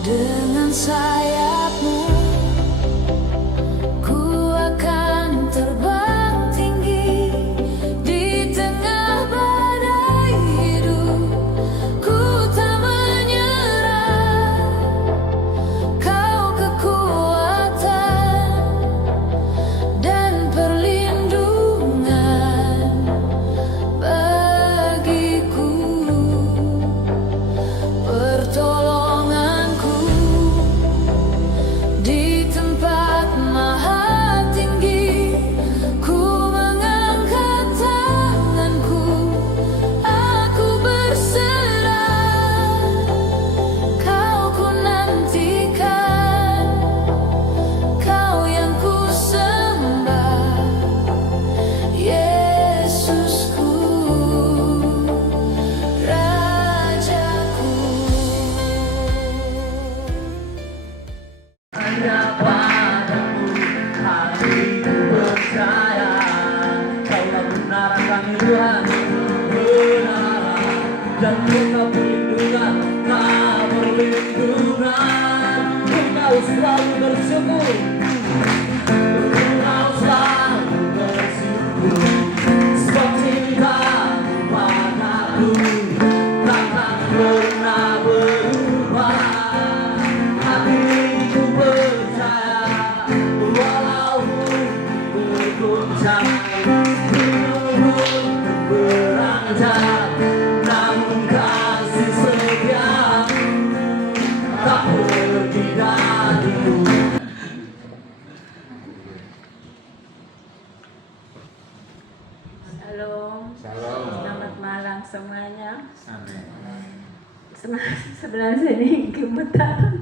Dengan sayapmu ku akan terbang tinggi di tengah badai hidup. Ku tak menyerah, kau kekuatan dan perlindungan bagiku. Pertolonganku di tempat maha tinggi, ku mengangkat tanganku, aku berserah, kau ku nantikan, kau yang ku sembah, Yesusku, Rajaku. Hanya padamu hatiku percaya, Kaulah benar kami Tuhan, benar dan Engkau perlindungan, Kau perlindungan. Engkau selalu bersyukur, Engkau selalu bersyukur, sebab cintamu padaku takkan pernah berubah. Hatiku percaya, walaupun bergoncang, gunung beranjak, namun kasih setiamu tak pergi dariku. Shalom. Shalom. Selamat malam semuanya. Amin. Sebenarnya ini gemetar.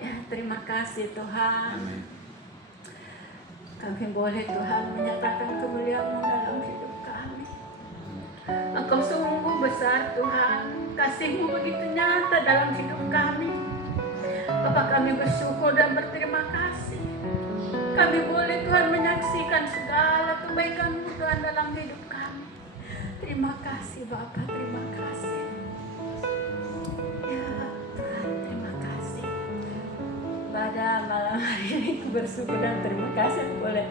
Ya, terima kasih Tuhan. Amin. Kami boleh Tuhan menyatakan kemuliaan-Mu dalam hidup kami. Engkau sungguh besar Tuhan. Kasih-Mu begitu nyata dalam hidup kami. Bapak, kami bersyukur dan berterima kasih. Kami boleh Tuhan menyaksikan segala kebaikan-Mu Tuhan dalam hidup kami. Terima kasih Bapak, terima kasih. Ya Tuhan, terima kasih. Pada malam hari ini bersyukur dan terima kasih boleh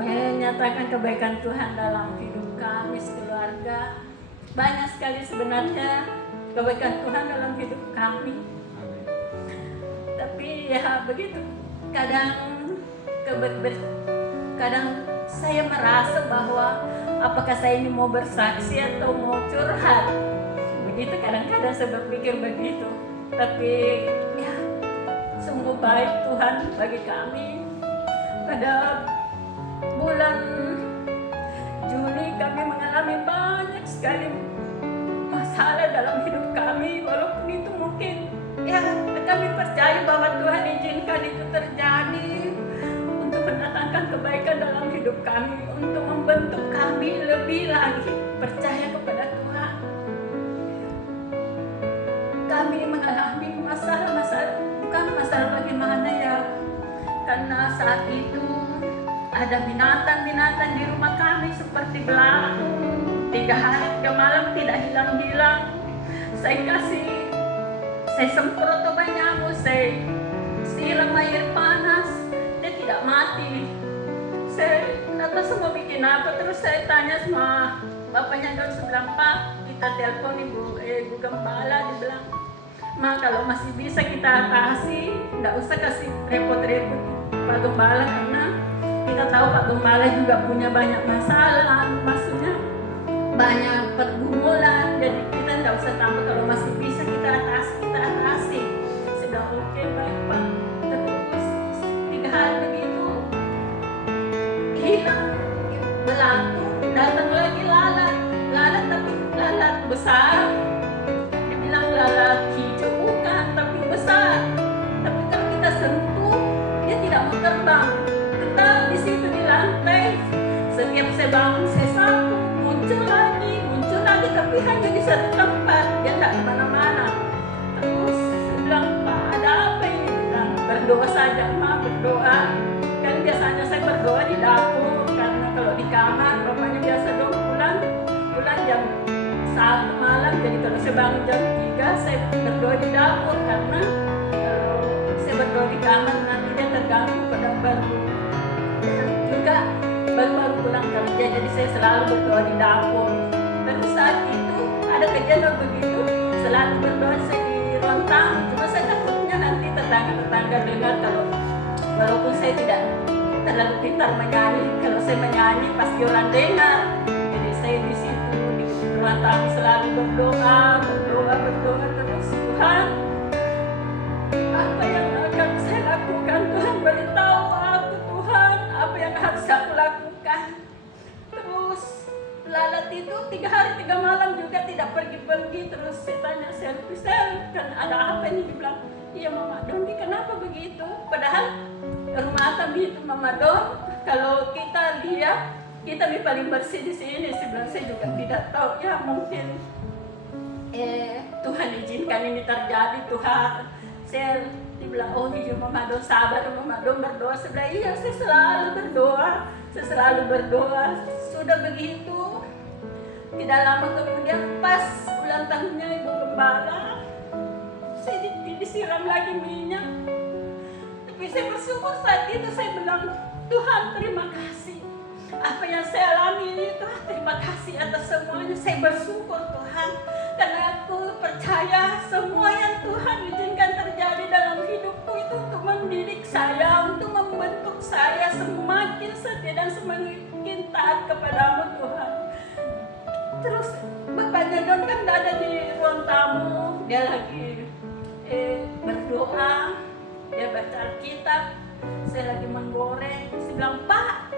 menyatakan kebaikan Tuhan dalam hidup kami sekeluarga. Banyak sekali sebenarnya kebaikan Tuhan dalam hidup kami. Amin. Tapi ya begitu, kadang saya merasa bahwa apakah saya ini mau bersaksi atau mau curhat. Begitu kadang-kadang saya berpikir begitu. Tapi ya sungguh baik Tuhan bagi kami. Pada bulan Juli kami mengalami banyak sekali masalah dalam hidup kami. Walaupun itu mungkin ya kami percaya bahwa Tuhan izinkan itu terjadi untuk mendatangkan kebaikan dalam hidup kami, untuk membentuk kami lebih lagi percaya kepada Tuhan. Kami mengalami masalah-masalah, bukan masalah bagaimana ya, karena saat itu ada binatang-binatang di rumah kami seperti belalang. 3 hari 3 malam tidak hilang-hilang. Saya semprot obat nyamuk, saya siram air panas, dia tidak mati. Saya kata semua bikin apa, terus saya tanya sama bapaknya dan sebelah, Pak, kita telepon ibu gembala, dia bilang, Ma, kalau masih bisa kita atasi, nggak usah kasih repot-repot Pak Gembala, karena kita tahu Pak Gembala juga punya banyak masalah, maksudnya banyak pergumulan, jadi kita nggak usah tambah, kalau masih bisa kita atasi. Sudah oke, baik Pak. Terus 3 hari begitu hilang belatung, datang lagi lalat tapi lalat besar. Dia bilang lalat hijau bukan, tapi besar. Tapi kalau kita sentuh, dia tidak mau terbang. Tetap di situ di lantai. Setiap saya bangun, saya sapu, muncul lagi, tapi hanya di satu tempat, dia tidak kemana-mana. Terus saya bilang, Pak, ada apa ini? Bilang, berdoa saja, Ma, berdoa. Kan biasanya saya berdoa di dapur, karena kalau di kamar, bapaknya biasa dong pulang jam 1 malam. Jadi kalau saya bangun jam 3, saya berdoa di dapur karena kalau saya berdoa di kamar nanti dia terganggu pada baru juga baru pulang kerja, jadi saya selalu berdoa di dapur. Terus saat itu ada kejadian begitu, selalu berdoa saya di ruang tamu. Cuma saya takutnya nanti tetangga dengar kalau walaupun saya tidak terlalu pintar menyanyi, kalau saya menyanyi pasti orang dengar. Jadi saya di situ di ruang tamu selalu berdoa terus, Tuhan, apa yang akan saya lakukan? Tuhan beritahu aku, Tuhan, apa yang harus aku lakukan. Terus lalat itu 3 hari 3 malam juga tidak pergi-pergi. Terus saya tanya Selvi, kan ada apa ini? Dibilang, iya Mama Don, kenapa begitu? Padahal rumah kami itu Mama Don, kalau kita lihat kita paling bersih di sini. Sebelum saya juga tidak tahu, ya mungkin Tuhan izinkan ini terjadi. Tuhan, saya dibilang, oh iya Mama Don sabar, Mama Don berdoa. Sebelah iya, saya selalu berdoa. Sudah begitu, tidak lama kemudian pas ulang tahunnya Ibu Gembala, saya disiram lagi minyak. Tapi saya bersyukur saat itu, saya bilang, Tuhan terima kasih. Apa yang saya alami ini, Tuhan terima kasih atas semuanya. Saya bersyukur Tuhan, karena aku percaya semua yang Tuhan izinkan terjadi dalam hidupku itu untuk mendidik saya, untuk membentuk saya semakin setia dan semakin taat kepadamu Tuhan. Terus bapaknya Don kan ada di ruang tamu, dia lagi berdoa, dia baca Alkitab, saya lagi menggoreng. Saya bilang, Pak,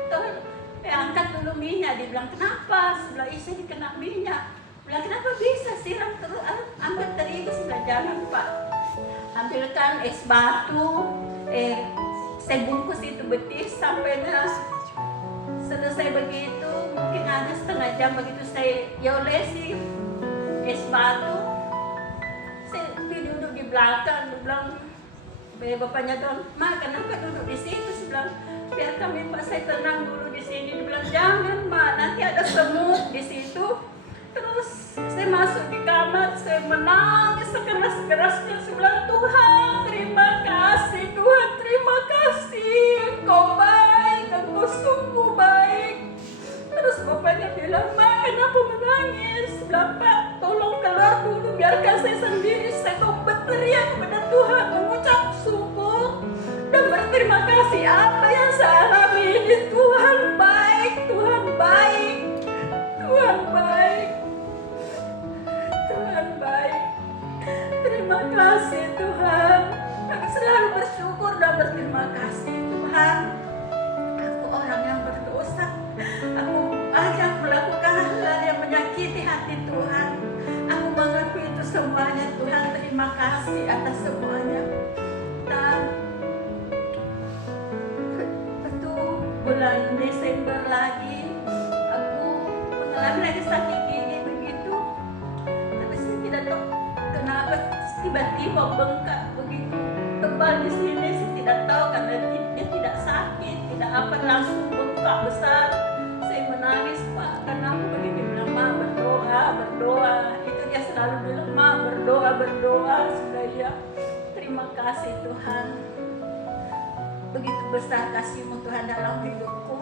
angkat dulu minyak. Dia bilang, kenapa? Sebelah isi dikena minyak. Bilang, kenapa bisa siram terus? Ambil terigu. Sebelah, jangan Pak, ambilkan es batu, saya bungkus itu betis sampai selesai begitu, mungkin ada setengah jam begitu saya olesi es batu. Saya duduk di belakang. Dia bilang, bapaknya Don, Ma, kenapa duduk di situ? Saya bilang, biar kami Pak, saya tenang dulu di sini. Dia bilang, jangan Ma, nanti ada semut di situ. Terus saya masuk di kamar, saya menangis sekeras-kerasnya. Saya bilang, Tuhan terima kasih, Tuhan terima kasih, Engkau baik, Engkau sungguh baik. Terus bapaknya bilang, Ma, kenapa menangis? Bilang, Pak, tolong keluar dulu, biarkan saya sendiri. Saya mau berteriak kepada Tuhan, mengucap syukur dan berterima kasih. Apa yang saya alami ini, Tuhan baik, Tuhan baik, Tuhan baik, Tuhan baik. Terima kasih Tuhan. Aku selalu bersyukur dan berterima kasih Tuhan. Aku orang yang berdosa. Aku banyak melakukan hal-hal yang menyakiti hati Tuhan. Aku mengakui itu semuanya Tuhan. Terima kasih atas semuanya. Dan itu bulan Desember lagi, aku mengalami lagi sakit gigi begitu. Tapi saya tidak tahu kenapa tiba-tiba bengkak begitu tebal di sini. Saya tidak tahu karena dia tidak sakit, tidak apa, langsung bengkak besar. Saya menangis, Pak, karena aku begini. Bilang, Ma, berdoa. Itu dia selalu bilang, Ma, berdoa. Sudah ya. Terima kasih Tuhan. Begitu besar kasih-Mu Tuhan dalam hidupku.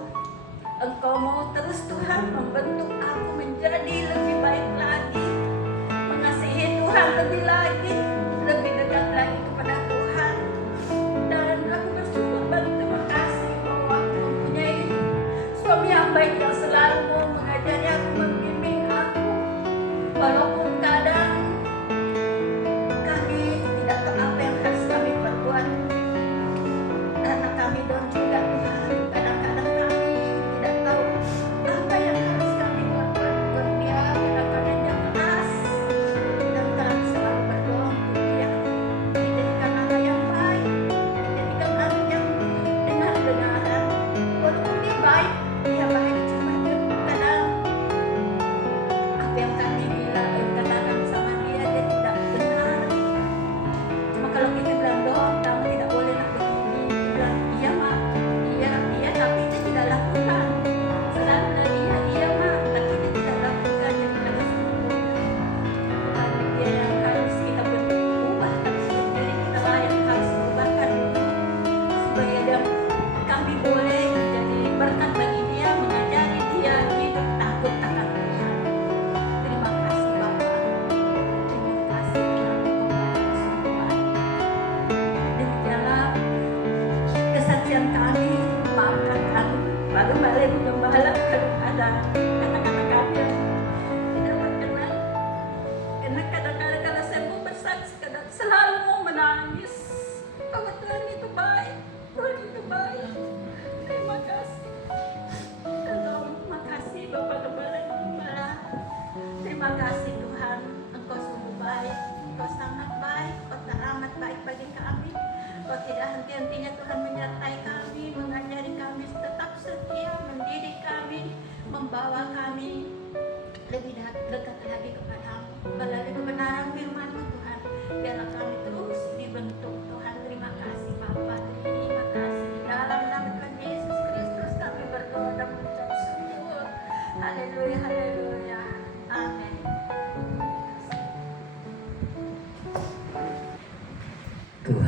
Engkau mau terus Tuhan membentuk aku menjadi lebih baik lagi, mengasihi Tuhan lebih lagi, lebih dekat lagi kepada Tuhan. Dan aku bersyukur dan terima kasih bahwa aku mempunyai suami yang baik yang selalu mau mengajari aku, membimbing aku. Walaupun kadang kami tidak tahu apa yang harus kami perbuat, karena kami Don juga Tuhan, kadang-kadang kami tidak tahu apa yang harus kami perbuat buat dia. Kadang-kadang dia keras, dan kami selalu berdoa untuk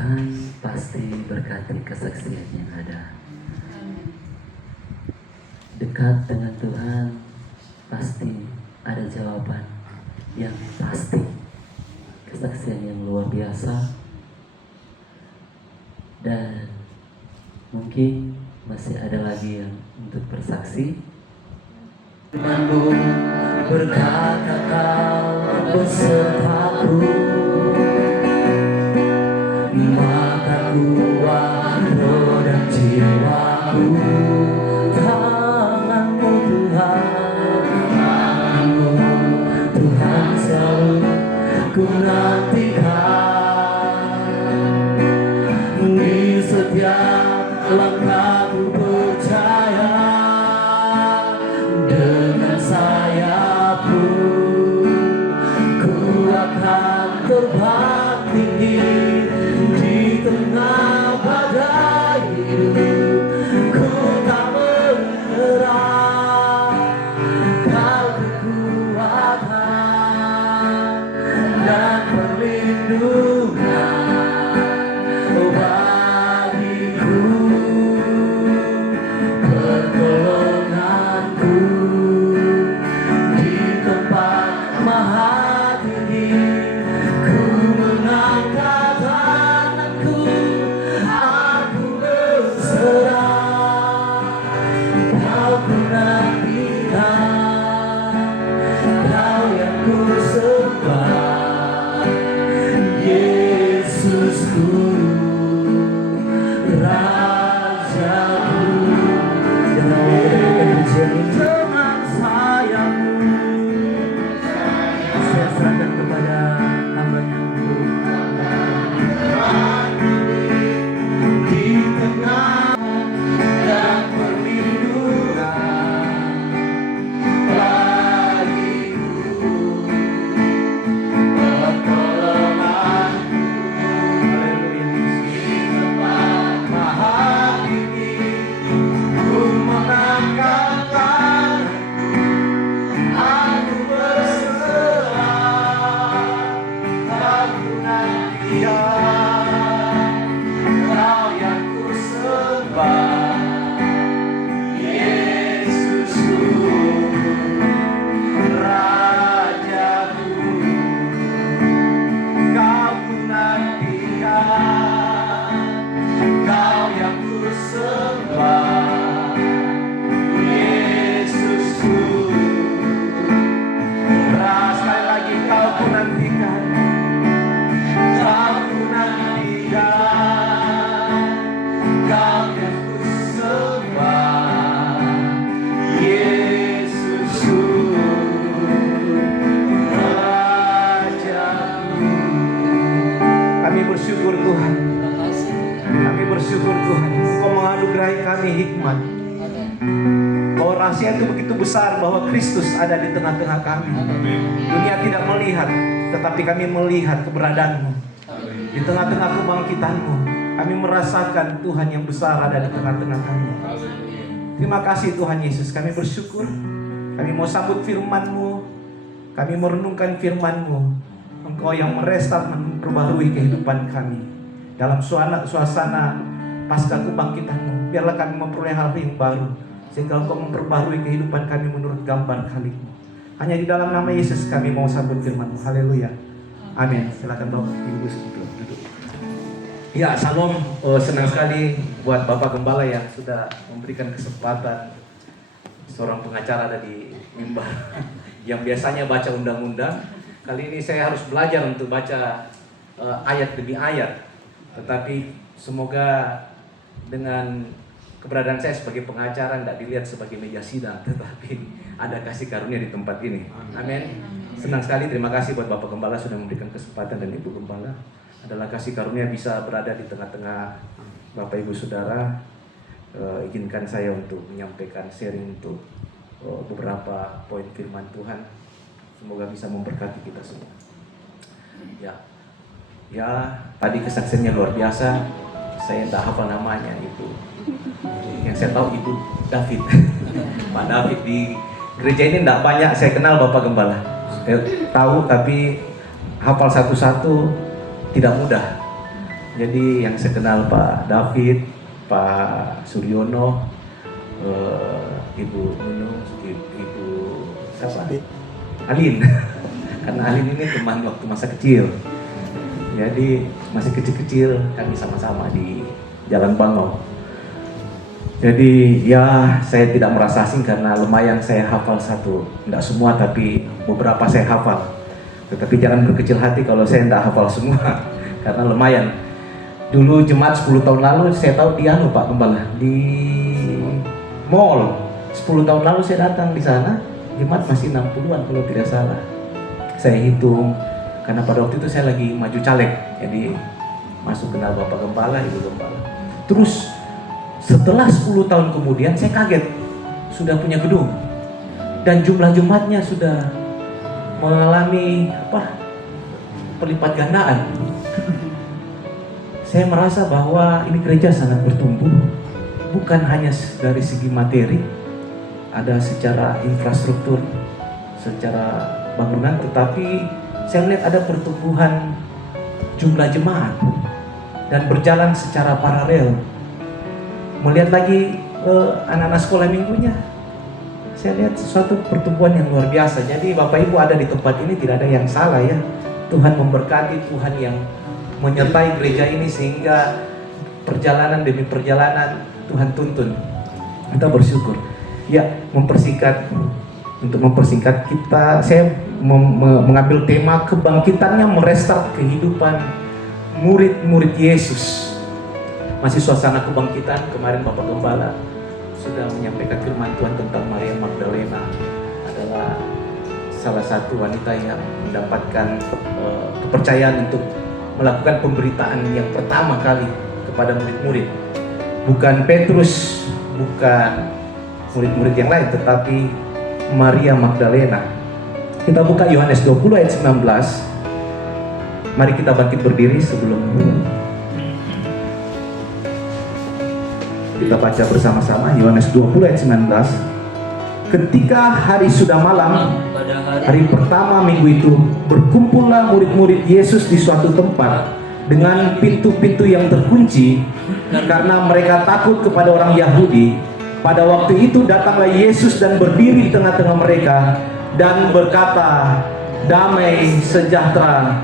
Tuhan pasti berkati kesaksian yang ada. Dekat dengan Tuhan pasti ada jawaban yang pasti. Kesaksian yang luar biasa. Dan mungkin masih ada lagi yang untuk bersaksi. Firman-Mu berkata Kau besertaku, maka kuat roh dan jiwaku. Tangan-Mu Tuhan, tangan-Mu Tuhan selalu ku nantikan. Di setiap langkahku percaya, dengan sayap-Mu ku akan terbang tinggi di tengah badai hidup. Ku tak menyerah, Kau kekuatan dan perlindungan bagiku, pertolonganku di tempat maha tinggi. Ku mengangkat tanganku, aku berserah. Kau ku nantikan, Kau yang ku sembah, Yesusku, Rajaku. Dengan sayap-Mu saya serahkan kepada hamba-Nya di tengah dan perlindungan bagiku, pertolonganku di tempat maha tinggi. Ku mengangkat tanganku, aku berserah. Aku nantikan, Kau yang ku sembah, Yesusku, Rajaku. Kau ku nantikan, Kau yang ku sembah, Yesusku. Sekali lagi, Kau ku nantikan, Kau ku nantikan, Kau yang ku sembah, Yesusku, Rajaku. Kami bersyukur Tuhan. Kami bersyukur Tuhan, Engkau menganugerahi kami hikmat, bahwa rahasia itu begitu besar, bahwa Kristus ada di tengah-tengah kami. Dunia tidak melihat, tetapi kami melihat keberadaan-Mu. Di tengah-tengah kebangkitan-Mu, kami merasakan Tuhan yang besar ada di tengah-tengah kami. Terima kasih Tuhan Yesus, kami bersyukur. Kami mau sambut firman-Mu, kami merenungkan firman-Mu. Engkau yang merestart, memperbarui kehidupan kami dalam suasana pasca kebangkitan-Mu. Biarlah kami memperoleh hal yang baru, sehingga Engkau memperbarui kehidupan kami menurut gambar kali-Mu. Hanya di dalam nama Yesus kami mau sambut firman-Mu. Haleluya. Amin. Silakan Bapak Ibu duduk. Ya, salam. Senang sekali buat Bapak Gembala yang sudah memberikan kesempatan seorang pengacara ada di mimbar yang biasanya baca undang-undang. Kali ini saya harus belajar untuk baca ayat demi ayat. Tetapi semoga dengan keberadaan saya sebagai pengacara tidak dilihat sebagai meja sidang, tetapi ada kasih karunia di tempat ini. Amin. Senang sekali, terima kasih buat Bapak Gembala sudah memberikan kesempatan, dan Ibu Gembala. Adalah kasih karunia bisa berada di tengah-tengah Bapak Ibu Saudara. Izinkan saya untuk menyampaikan sharing untuk beberapa poin firman Tuhan. Semoga bisa memberkati kita semua. Ya, tadi kesaksiannya luar biasa. Saya tidak hafal namanya itu. Yang saya tahu Ibu David. Pak David di gereja ini tidak banyak saya kenal Bapak Gembala. Saya tahu tapi hafal satu-satu tidak mudah. Jadi yang saya kenal Pak David, Pak Suryono, Ibu Nunung, Ibu siapa? Alin. Karena Alin ini teman waktu masa kecil. Jadi masih kecil-kecil kami sama-sama di Jalan Bangau. Jadi ya saya tidak merasa asing karena lumayan saya hafal satu, tidak semua tapi beberapa saya hafal. Tetapi jangan berkecil hati kalau saya tidak hafal semua karena lumayan. Dulu jemaat 10 tahun lalu saya tahu di Pak Gembala di mall. 10 tahun lalu saya datang di sana, jemaat masih 60-an kalau tidak salah. Saya hitung karena pada waktu itu saya lagi maju caleg, jadi masuk kenal Bapak Gembala, Ibu Gembala. Terus setelah 10 tahun kemudian saya kaget sudah punya gedung dan jumlah jemaatnya sudah mengalami pelipat gandaan. Saya merasa bahwa ini gereja sangat bertumbuh, bukan hanya dari segi materi, ada secara infrastruktur, secara bangunan, tetapi saya melihat ada pertumbuhan jumlah jemaat dan berjalan secara paralel. Melihat lagi anak-anak sekolah minggunya, saya lihat sesuatu pertumbuhan yang luar biasa. Jadi Bapak Ibu ada di tempat ini tidak ada yang salah ya. Tuhan memberkati, Tuhan yang menyertai gereja ini sehingga perjalanan demi perjalanan Tuhan tuntun. Kita bersyukur. Ya, untuk mempersingkat kita, saya mengambil tema kebangkitannya merestart kehidupan murid-murid Yesus. Masih suasana kebangkitan. Kemarin Bapak Gembala sudah menyampaikan firman Tuhan tentang Maria Magdalena, adalah salah satu wanita yang mendapatkan kepercayaan untuk melakukan pemberitaan yang pertama kali kepada murid-murid. Bukan Petrus, bukan murid-murid yang lain, tetapi Maria Magdalena. Kita buka Yohanes 20 ayat 19. Mari kita bangkit berdiri sebelum kita baca bersama-sama Yohanes 20 ayat 19. Ketika hari sudah malam, hari pertama minggu itu, berkumpullah murid-murid Yesus di suatu tempat dengan pintu-pintu yang terkunci karena mereka takut kepada orang Yahudi. Pada waktu itu datanglah Yesus dan berdiri di tengah-tengah mereka dan berkata, "Damai sejahtera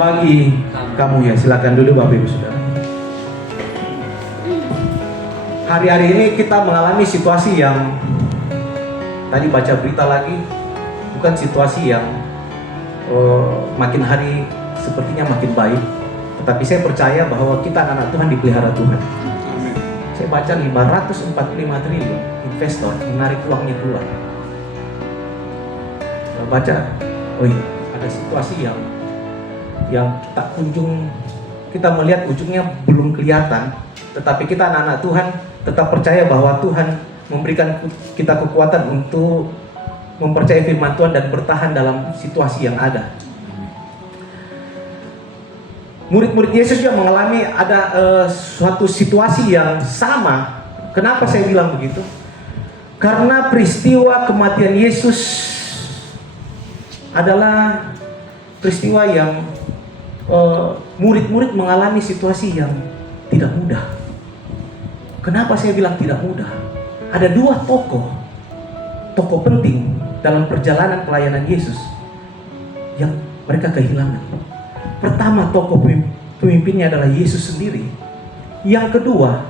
bagi kamu." Ya, silakan dulu Bapak Ibu Saudara. Hari-hari ini kita mengalami situasi yang tadi baca berita lagi, bukan situasi yang makin hari sepertinya makin baik, tetapi saya percaya bahwa kita anak-anak Tuhan dipelihara Tuhan. Saya baca 545 triliun investor menarik uangnya keluar. Saya baca, ada situasi yang tak kunjung kita melihat ujungnya belum kelihatan, tetapi kita anak-anak Tuhan tetap percaya bahwa Tuhan memberikan kita kekuatan untuk mempercayai firman Tuhan dan bertahan dalam situasi yang ada. Murid-murid Yesus yang mengalami ada suatu situasi yang sama. Kenapa saya bilang begitu? Karena peristiwa kematian Yesus adalah peristiwa yang murid-murid mengalami situasi yang tidak mudah. Kenapa saya bilang tidak mudah? Ada dua tokoh penting dalam perjalanan pelayanan Yesus yang mereka kehilangan. Pertama, tokoh pemimpinnya adalah Yesus sendiri. Yang kedua,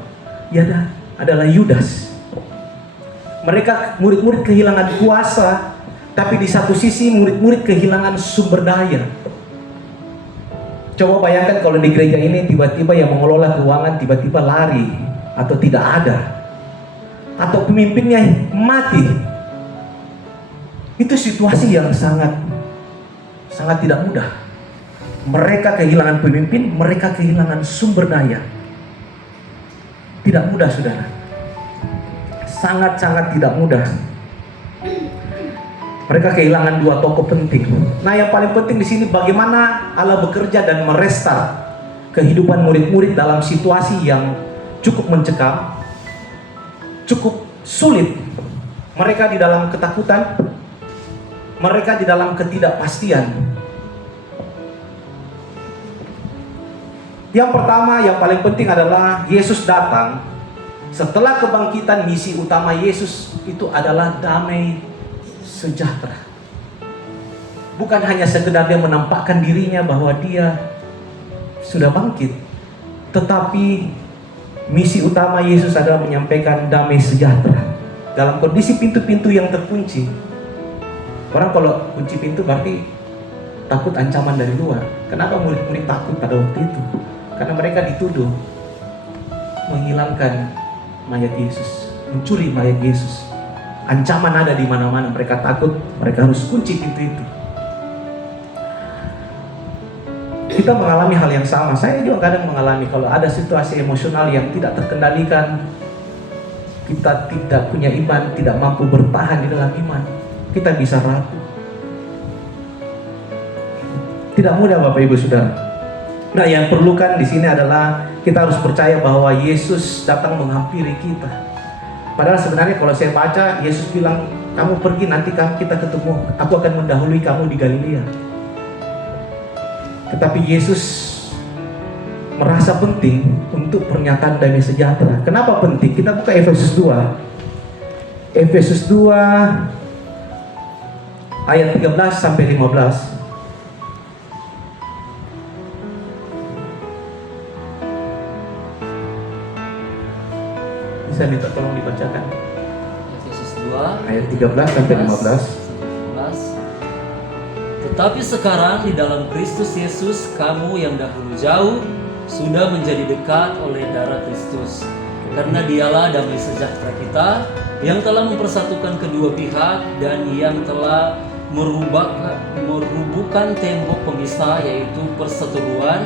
adalah Yudas. Mereka murid-murid kehilangan kuasa, tapi di satu sisi murid-murid kehilangan sumber daya. Coba bayangkan kalau di gereja ini tiba-tiba yang mengelola keuangan tiba-tiba lari atau tidak ada, atau pemimpinnya mati. Itu situasi yang sangat tidak mudah. Mereka kehilangan pemimpin, mereka kehilangan sumber daya. Tidak mudah, saudara. Sangat tidak mudah. Mereka kehilangan dua tokoh penting. Nah, yang paling penting di sini bagaimana Allah bekerja dan merestart kehidupan murid-murid dalam situasi yang cukup mencekam, cukup sulit. Mereka di dalam ketakutan, mereka di dalam ketidakpastian. Yang pertama, yang paling penting adalah Yesus datang. Setelah kebangkitan, misi utama Yesus itu adalah damai sejahtera. Bukan hanya sekedar dia menampakkan dirinya bahwa dia sudah bangkit, tetapi misi utama Yesus adalah menyampaikan damai sejahtera. Dalam kondisi pintu-pintu yang terkunci, orang kalau kunci pintu berarti takut ancaman dari luar. Kenapa murid-murid takut pada waktu itu? Karena mereka dituduh menghilangkan mayat Yesus, mencuri mayat Yesus. Ancaman ada di mana-mana, mereka takut, mereka harus kunci pintu itu. Kita mengalami hal yang sama. Saya juga kadang mengalami kalau ada situasi emosional yang tidak terkendalikan, kita tidak punya iman, tidak mampu bertahan di dalam iman, kita bisa rapuh. Tidak mudah Bapak Ibu Saudara. Nah, yang perlukan di sini adalah kita harus percaya bahwa Yesus datang menghampiri kita. Padahal sebenarnya kalau saya baca, Yesus bilang, kamu pergi nanti kita ketemu, aku akan mendahului kamu di Galilea. Tetapi Yesus merasa penting untuk pernyataan damai sejahtera. Kenapa penting? Kita buka Efesus 2. Efesus 2 ayat 13 sampai 15. Bisa minta tolong dibacakan. Efesus 2 Ayat 13 sampai 15. Tetapi sekarang di dalam Kristus Yesus, kamu yang dahulu jauh sudah menjadi dekat oleh darah Kristus. Karena dialah damai sejahtera kita yang telah mempersatukan kedua pihak dan yang telah merubuhkan tembok pemisah, yaitu perseteruan.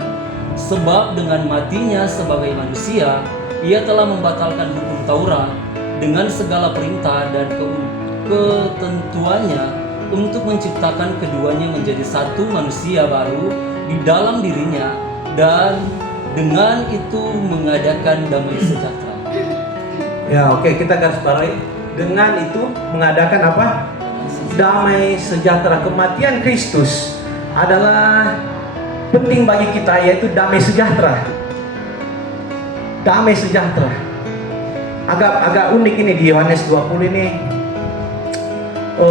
Sebab dengan matinya sebagai manusia, ia telah membatalkan hukum Taurat dengan segala perintah dan ketentuannya untuk menciptakan keduanya menjadi satu manusia baru di dalam dirinya, dan dengan itu mengadakan damai sejahtera. Ya, oke, kita garis bawahi. Dengan itu mengadakan apa? Damai sejahtera. Kematian Kristus adalah penting bagi kita, yaitu damai sejahtera. Damai sejahtera. Agak unik ini di Yohanes 20 ini. 3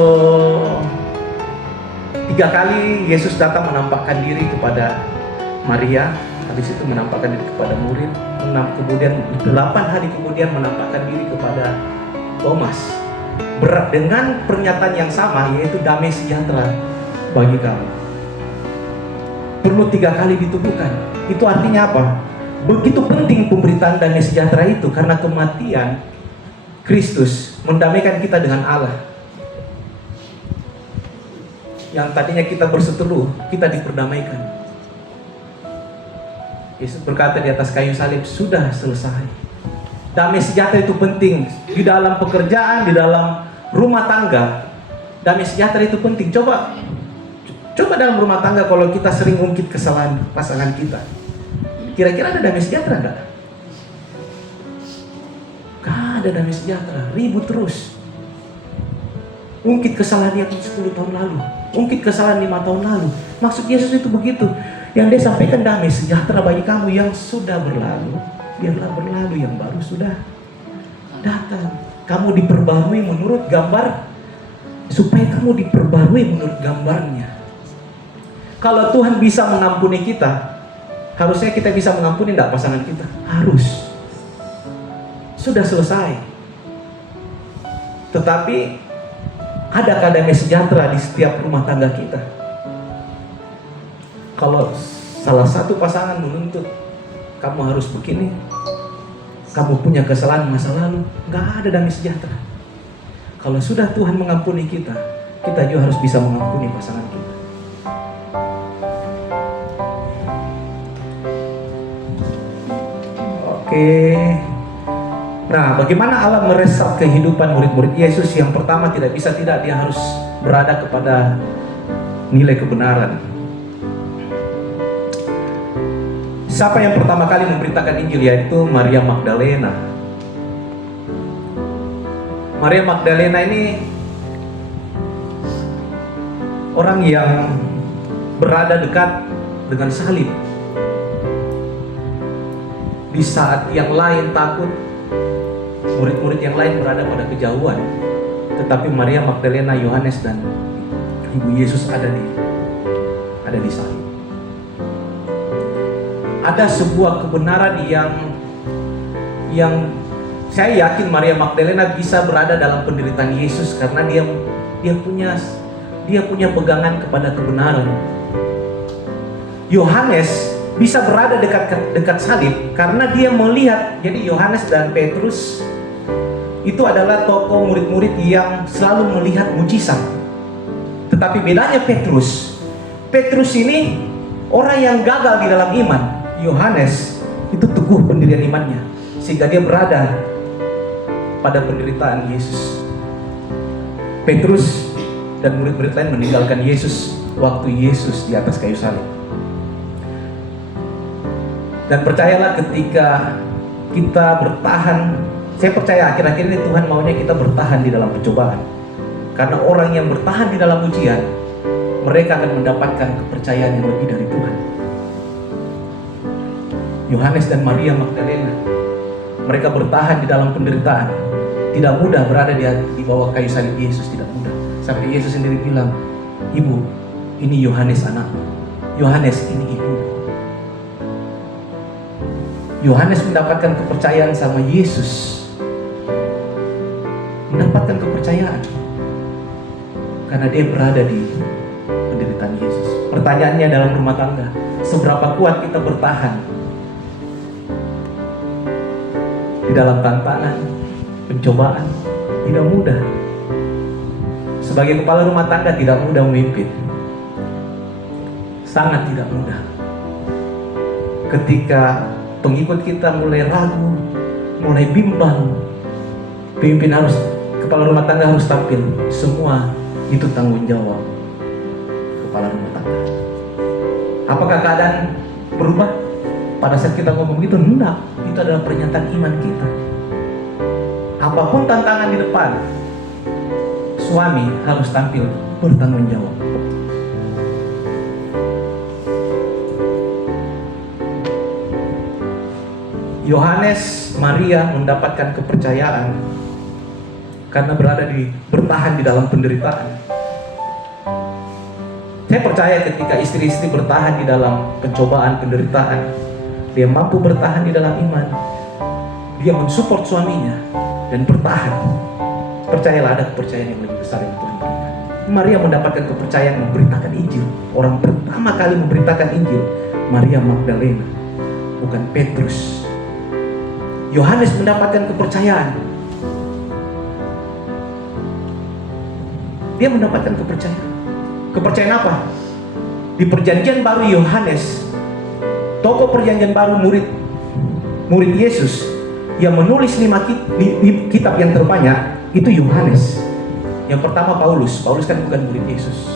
kali Yesus datang menampakkan diri kepada Maria, habis itu menampakkan diri kepada murid, kemudian 8 hari kemudian menampakkan diri kepada Thomas. Dengan pernyataan yang sama, yaitu damai sejahtera bagi kamu. Perlu 3 kali ditubuhkan. Itu artinya apa? Begitu penting pemberitaan damai sejahtera itu, karena kematian Kristus mendamaikan kita dengan Allah. Yang tadinya kita berseteru, kita diperdamaikan. Yesus berkata di atas kayu salib, sudah selesai. Damai sejahtera itu penting di dalam pekerjaan, di dalam rumah tangga. Damai sejahtera itu penting. Coba dalam rumah tangga, kalau kita sering ungkit kesalahan pasangan kita, kira-kira ada damai sejahtera enggak? Gak ada damai sejahtera, ribut terus. Ungkit kesalahan yang 10 tahun lalu, ungkit kesalahan 5 tahun lalu. Maksud Yesus itu begitu. Yang dia sampaikan, damai sejahtera bagi kamu yang sudah berlalu, biarlah berlalu, yang baru sudah datang. Kamu diperbarui menurut gambar, supaya kamu diperbarui menurut gambarnya. Kalau Tuhan bisa mengampuni kita, harusnya kita bisa mengampuni enggak pasangan kita? Harus. Sudah selesai. Tetapi adakah damai sejahtera di setiap rumah tangga kita? Kalau salah satu pasangan menuntut kamu harus begini, kamu punya kesalahan masa lalu, nggak ada damai sejahtera. Kalau sudah Tuhan mengampuni kita, kita juga harus bisa mengampuni pasangan kita. Oke. Nah, bagaimana Allah meresap kehidupan murid-murid Yesus? Yang pertama, tidak bisa tidak, dia harus berada kepada nilai kebenaran. Siapa yang pertama kali memberitakan Injil? Yaitu Maria Magdalena. Maria Magdalena ini orang yang berada dekat dengan salib. Di saat yang lain takut, murid-murid yang lain berada pada kejauhan, tetapi Maria Magdalena, Yohanes, dan Ibu Yesus ada di salib. Ada sebuah kebenaran yang saya yakin Maria Magdalena bisa berada dalam penderitaan Yesus karena dia punya pegangan kepada kebenaran. Yohanes bisa berada dekat salib karena dia melihat. Jadi Yohanes dan Petrus itu adalah tokoh murid-murid yang selalu melihat mujizat. Tetapi bedanya Petrus ini orang yang gagal di dalam iman. Yohanes itu teguh pendirian imannya sehingga dia berada pada penderitaan Yesus. Petrus dan murid-murid lain meninggalkan Yesus waktu Yesus di atas kayu salib. Dan percayalah, ketika kita bertahan, saya percaya akhir-akhir ini Tuhan maunya kita bertahan di dalam pencobaan. Karena orang yang bertahan di dalam ujian, mereka akan mendapatkan kepercayaan yang lebih dari Tuhan. Yohanes dan Maria Magdalena, mereka bertahan di dalam penderitaan. Tidak mudah berada di bawah kayu salib Yesus, tidak mudah. Sampai Yesus sendiri bilang, "Ibu, ini Yohanes anakmu. Yohanes, ini ibu." Yohanes mendapatkan kepercayaan sama Yesus. Mendapatkan kepercayaan karena dia berada di penderitaan Yesus. Pertanyaannya dalam rumah tangga, seberapa kuat kita bertahan di dalam tantangan, pencobaan? Tidak mudah. Sebagai kepala rumah tangga tidak mudah memimpin. Sangat tidak mudah. Ketika pengikut kita mulai ragu, mulai bimbang, kepala rumah tangga harus tampil. Semua itu tanggung jawab kepala rumah tangga. Apakah keadaan berubah pada saat kita ngomong gitu? Enggak. Itu adalah pernyataan iman kita. Apapun tantangan di depan, suami harus tampil bertanggung jawab. Yohanes, Maria mendapatkan kepercayaan karena bertahan di dalam penderitaan. Saya percaya ketika istri-istri bertahan di dalam pencobaan, penderitaan, dia mampu bertahan di dalam iman. Dia mensupport suaminya dan bertahan. Percayalah, ada kepercayaan yang lebih besar yang Tuhan berikan. Maria mendapatkan kepercayaan memberitakan Injil. Orang pertama kali memberitakan Injil, Maria Magdalena, bukan Petrus. Yohanes mendapatkan kepercayaan. Dia mendapatkan kepercayaan. Kepercayaan apa? Di perjanjian baru Yohanes, tokoh perjanjian baru, murid Yesus, yang menulis 5 kitab yang terbanyak, itu Yohanes. Yang pertama Paulus kan bukan murid Yesus.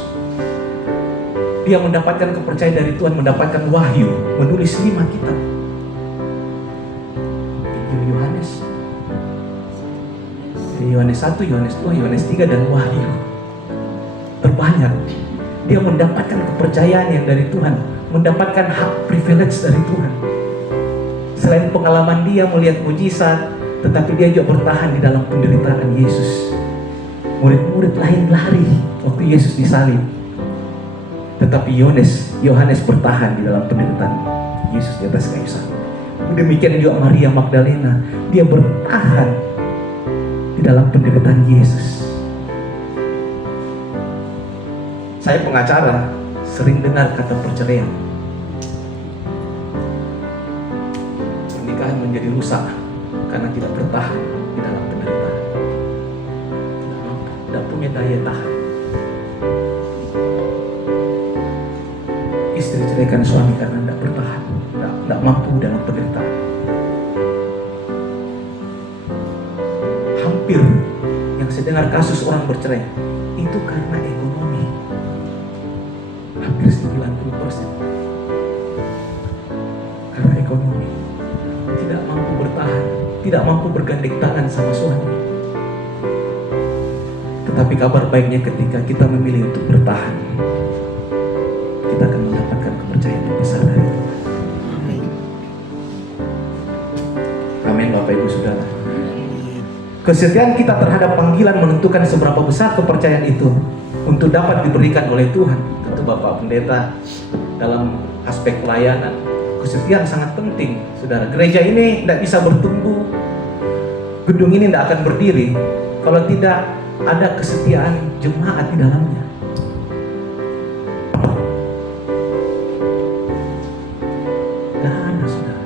Dia mendapatkan kepercayaan dari Tuhan, mendapatkan wahyu, menulis 5 kitab. Yohanes 1, Yohanes 2, Yohanes 3, dan Wahyu. Terbanyak. Dia mendapatkan kepercayaan yang dari Tuhan, mendapatkan hak privilege dari Tuhan. Selain pengalaman dia melihat mujizat, tetapi dia juga bertahan di dalam penderitaan Yesus. Murid-murid lain lari waktu Yesus disalib, tetapi Yohanes bertahan di dalam penderitaan Yesus di atas kayu salib. Demikian juga Maria Magdalena, dia bertahan di dalam penderitaan Yesus. Saya pengacara, sering dengar kata perceraian. Pernikahan menjadi rusak karena tidak bertahan di dalam penderitaan. Tidak punya daya tahan. Istri ceraikan suami karena tidak bertahan, tidak mampu dalam penderitaan. Hampir yang saya dengar kasus orang bercerai itu karena ekonomi. Hampir 90%. Karena ekonomi. Tidak mampu bertahan, tidak mampu bergandeng tangan sama suami. Tetapi kabar baiknya ketika kita memilih untuk bertahan, kita akan mendapatkan kepercayaan yang besar dari Tuhan. Bapak Ibu Saudara. Kesetiaan kita terhadap panggilan menentukan seberapa besar kepercayaan itu untuk dapat diberikan oleh Tuhan. Tentu Bapak Pendeta dalam aspek pelayanan, kesetiaan sangat penting, Saudara. Gereja ini tidak bisa bertumbuh, gedung ini tidak akan berdiri kalau tidak ada kesetiaan jemaat di dalamnya. Tidak ada, Saudara.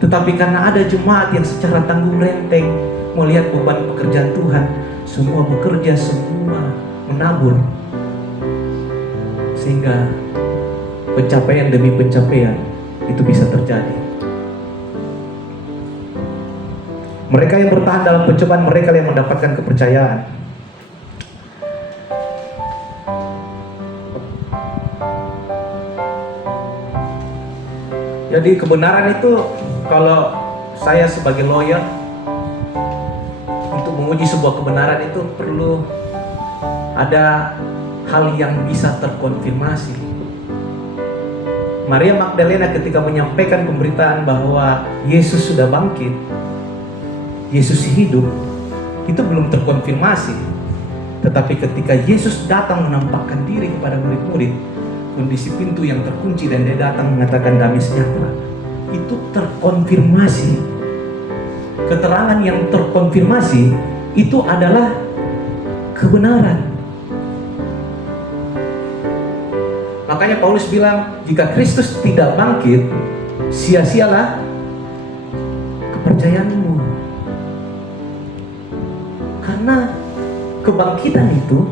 Tetapi karena ada jemaat yang secara tanggung renteng melihat beban pekerjaan Tuhan, semua bekerja, semua menabur, sehingga pencapaian demi pencapaian itu bisa terjadi. Mereka yang bertahan dalam pencobaan, mereka yang mendapatkan kepercayaan. Jadi kebenaran itu, kalau saya sebagai lawyer, untuk menguji sebuah kebenaran itu perlu ada hal yang bisa terkonfirmasi. Maria Magdalena ketika menyampaikan pemberitaan bahwa Yesus sudah bangkit, Yesus hidup, itu belum terkonfirmasi. Tetapi ketika Yesus datang menampakkan diri kepada murid-murid, kondisi pintu yang terkunci dan dia datang mengatakan damai sejahtera, itu terkonfirmasi. Keterangan yang terkonfirmasi itu adalah kebenaran. Makanya Paulus bilang, jika Kristus tidak bangkit, sia-sialah kepercayaanmu. Karena kebangkitan itu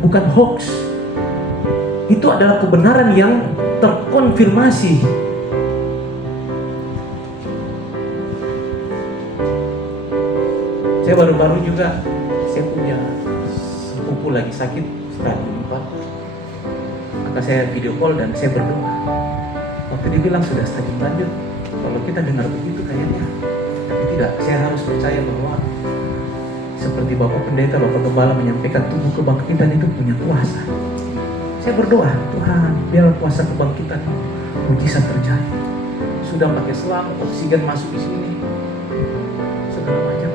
bukan hoax. Itu adalah kebenaran yang terkonfirmasi. Saya baru-baru juga, saya punya sepupu lagi sakit stadium 4. Maka saya video call dan saya berdoa. Waktu dia bilang sudah stadium lanjut, kalau kita dengar begitu kayaknya, tapi tidak. Saya harus percaya bahwa seperti Bapak Pendeta, Bapak Gembala menyampaikan, tubuh kebangkitan itu punya kuasa. Saya berdoa, Tuhan, biar kuasa kebangkitan mujizat terjadi. Sudah pakai selang, oksigen masuk di sini, segala macam.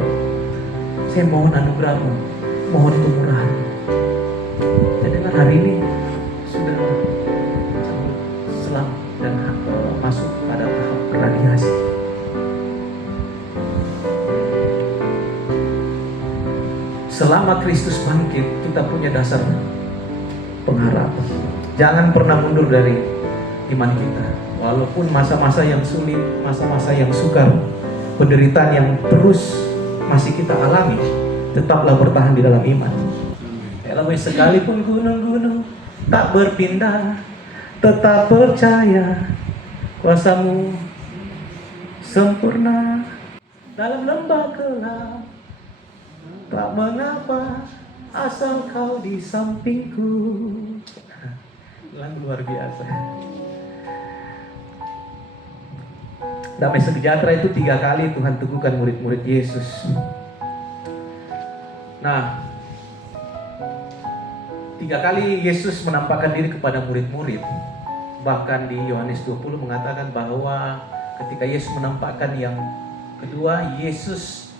Saya mohon anugerah-Mu, mohon kemurahan. Saya dengar hari ini sudah cabut selang dan masuk pada tahap radiasi. Selama Kristus bangkit, kita punya dasar pengharapan. Jangan pernah mundur dari iman kita. Walaupun masa-masa yang sulit, masa-masa yang sukar, penderitaan yang terus masih kita alami, tetaplah bertahan di dalam iman. Sekalipun gunung-gunung tak berpindah, tetap percaya kuasa-Mu sempurna. Dalam lembah gelap, tak mengapa, asal Kau di sampingku. Lagu luar biasa. Damai sejahtera itu 3 kali Tuhan teguhkan murid-murid Yesus. Nah, 3 kali Yesus menampakkan diri kepada murid-murid. Bahkan di Yohanes 20 mengatakan bahwa ketika Yesus menampakkan yang kedua, Yesus